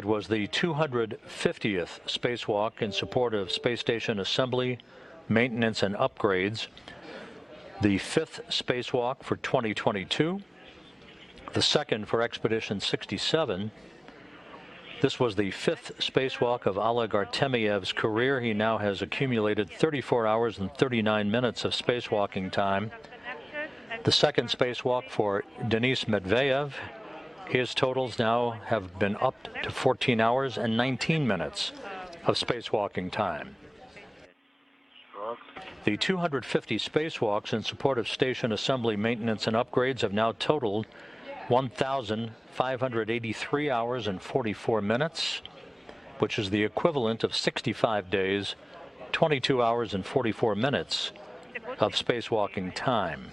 It was the 250th spacewalk in support of space station assembly, maintenance, and upgrades, the 5th spacewalk for 2022, the 2nd for Expedition 67. This was the 5th spacewalk of Oleg Artemyev's career. He now has accumulated 34 hours and 39 minutes of spacewalking time. The 2nd spacewalk for Denis Matveev. His totals now have been up to 14 hours and 19 minutes of spacewalking time. The 250 spacewalks in support of station assembly, maintenance, and upgrades have now totaled 1,583 hours and 44 minutes, which is the equivalent of 65 days, 22 hours and 44 minutes of spacewalking time.